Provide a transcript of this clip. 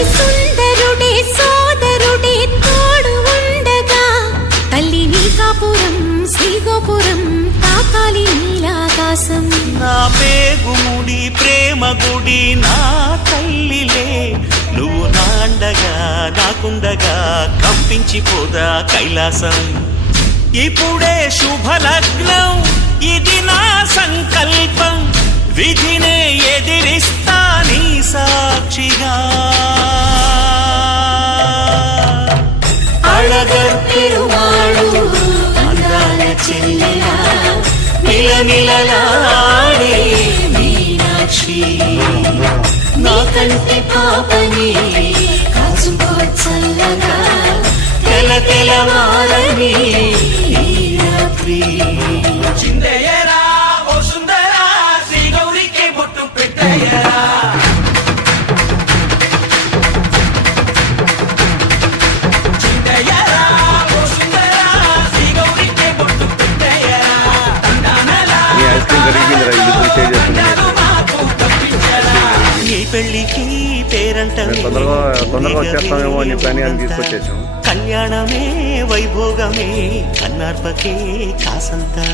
అతి సుందరుడే సోదరుడే తోడు ఉండగా తల్లి నీ కాపురం శ్రీగోపురం తాకాలి నీలాకాశం. నా పేగుముడి ప్రేమ గుడి నా తల్లిలే, నువ్వు నాండగా నాకుండగా కంపించిపోదా కైలాసం. ఇప్పుడే శుభలగ్నం ఇది నా సంకల్పం, విధినే ఎదిరిస్తా నీ సాక్షిగా. అళగర్ పెరుమాళు అందాల చెల్లెలా నిలనిలలాడే మీనాక్షి, నా కంటి పాపని కాచుకో చల్లగా తెల తెలవారని ఈ రాత్రి. చిందయ్యరా ఓ సుందరా శ్రీ గౌరికి బొట్టు పెట్టయ్యరా. చిందయ్యరా ఓ సుందరా శ్రీ గౌరికి బొట్టు పెట్టయ్యరా. నీ పెళ్లికి పేరంటమే తొందరగా వచ్చేస్తామేమో అని చెప్పని అని తీసుకొచ్చేసాం. కళ్యాణమే వైభోగమే కన్నార్పకే కాసంతా.